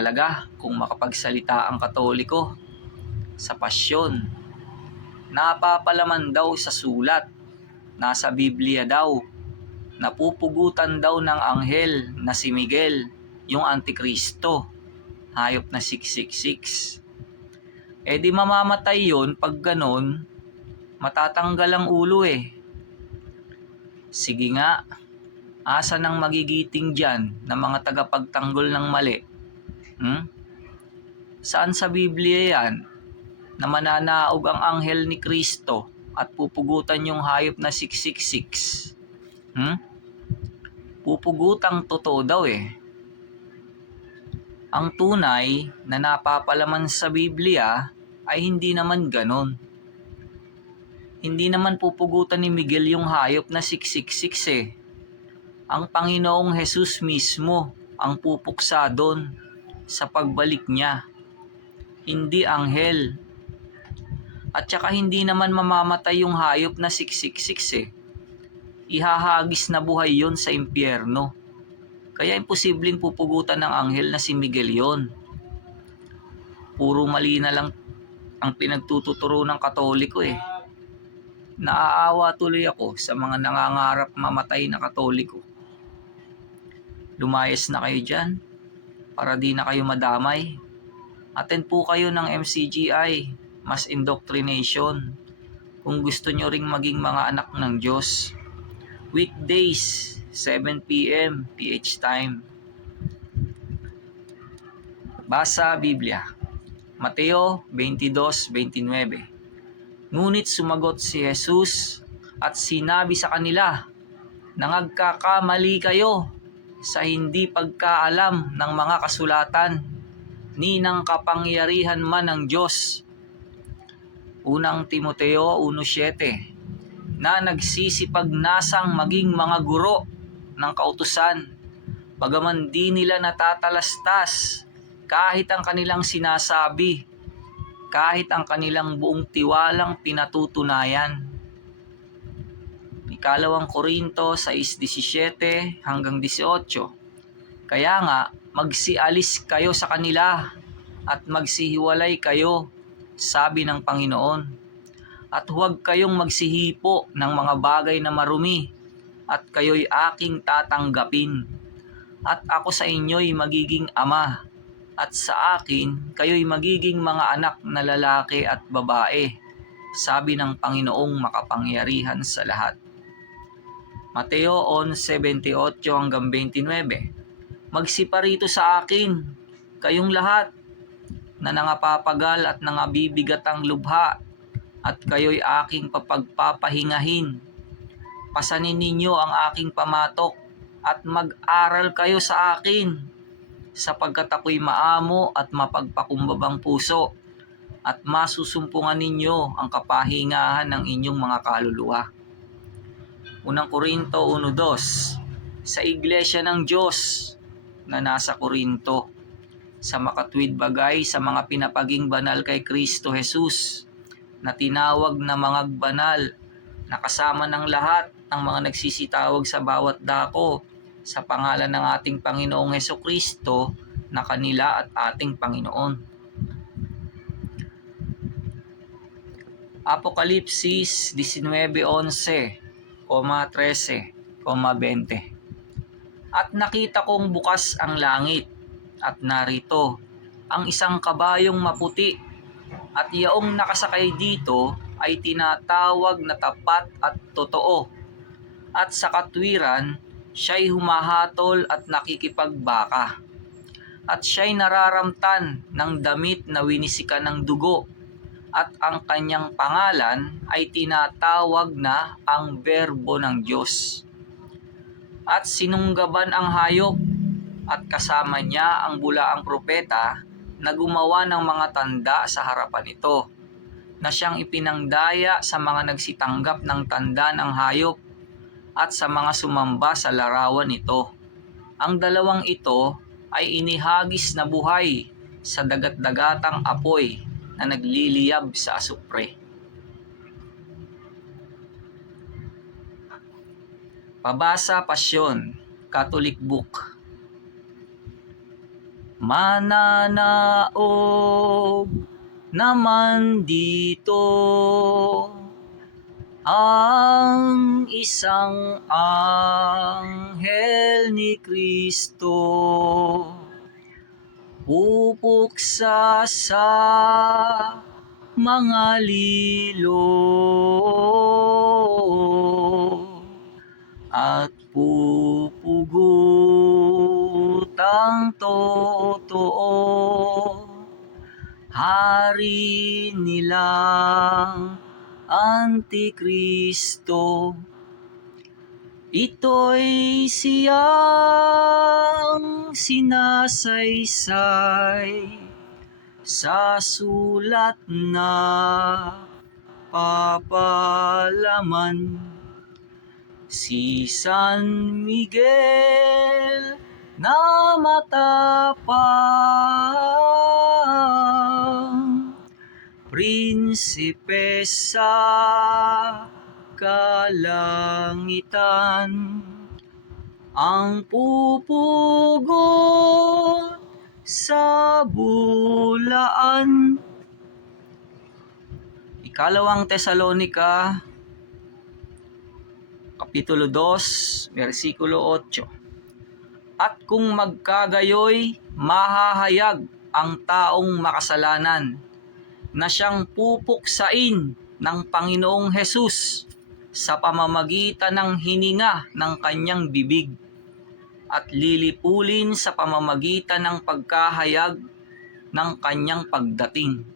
talaga kung makapagsalita ang katoliko sa pasyon. Napapalaman daw sa sulat, nasa Biblia daw, napupugutan daw ng anghel na si Miguel, yung Antikristo, hayop na 666. Eh di mamamatay yon pag ganon, matatanggal ang ulo eh. Sige nga, asa nang magigiting dyan ng mga tagapagtanggol ng mali? Hmm? Saan sa Biblia yan na mananaog ang anghel ni Kristo at pupugutan yung hayop na 666? Hmm? Pupugutang totoo daw eh. Ang tunay na napapalaman sa Biblia ay hindi naman ganon. Hindi naman pupugutan ni Miguel yung hayop na 666 eh. Ang Panginoong Jesus mismo ang pupuksa doon sa pagbalik niya. Hindi anghel. At saka hindi naman mamamatay yung hayop na 666 eh. Ihahagis na buhay yon sa impyerno. Kaya imposibleng pupugutan ng anghel na si Miguel yon. Puro mali na lang ang pinagtututuro ng katoliko eh. Naaawa tuloy ako sa mga nangangarap mamatay na katoliko. Lumayas na kayo dyan para di na kayo madamay. Attend po kayo ng MCGI, Mass Indoctrination, kung gusto nyo ring maging mga anak ng Diyos. Weekdays, 7pm PH time. Basa Biblia. Mateo 22:29. Ngunit sumagot si Jesus at sinabi sa kanila, Nangagkakamali kayo sa hindi pagkaalam ng mga kasulatan ni ng kapangyarihan man ng Diyos. Unang Timoteo 1.7 na nagsisipagnasang maging mga guro ng kautusan bagaman di nila natatalastas kahit ang kanilang sinasabi kahit ang kanilang buong tiwalang pinatutunayan. Ikalawang Korinto 6.17 hanggang 18. Kaya nga, magsialis kayo sa kanila at magsihiwalay kayo, sabi ng Panginoon. At huwag kayong magsihipo ng mga bagay na marumi at kayo'y aking tatanggapin. At ako sa inyo'y magiging ama at sa akin kayo'y magiging mga anak na lalaki at babae, sabi ng Panginoong makapangyarihan sa lahat. Mateo 11:78 hanggang 29. Magsiparito sa akin, kayong lahat na nangapapagal at nangabibigat ang lubha, at kayo'y aking papagpapahingahin. Pasanin ninyo ang aking pamatok at mag-aral kayo sa akin sapagkat ako'y maamo at mapagpakumbabang puso at masusumpungan ninyo ang kapahingahan ng inyong mga kaluluwa. Unang Korinto 1.2 Sa iglesia ng Diyos na nasa Korinto, sa makatwid bagay sa mga pinapaging banal kay Kristo Jesus, na tinawag na mga banal, na kasama ng lahat ng mga nagsisitawag sa bawat dako, sa pangalan ng ating Panginoong Heso Kristo na kanila at ating Panginoon. Apokalipsis 19.11 13, 20. At nakita kong bukas ang langit, at narito ang isang kabayong maputi, at yaong nakasakay dito ay tinatawag na tapat at totoo. At sa katwiran, siya'y humahatol at nakikipagbaka. At siya'y nararamtan ng damit na winisikan ng dugo at ang kanyang pangalan ay tinatawag na ang berbo ng Diyos. At sinunggaban ang hayop at kasama niya ang bulaang propeta na gumawa ng mga tanda sa harapan nito na siyang ipinangdaya sa mga nagsitanggap ng tanda ng hayop at sa mga sumamba sa larawan nito. Ang dalawang ito ay inihagis na buhay sa dagat-dagatang apoy na nagliliyab sa asupre. Pabasa Pasyon, Catholic Book. mananaog naman dito ang isang anghel ni Kristo pupuksa sa mga lilo at pupugut ang totoo hari nilang Antikristo. Ito'y siyang sinasaysay sa sulat na papalaman. Si San Miguel na matapang Prinsipe sa kalangitan ang pupugot sa bulaan. Ikalawang Tesalonika, Kapitulo 2, versikulo 8. At kung magkagayoy, mahahayag ang taong makasalanan na siyang pupuksain ng Panginoong Hesus sa pamamagitan ng hininga ng kanyang bibig at lilipulin sa pamamagitan ng pagkahayag ng kanyang pagdating.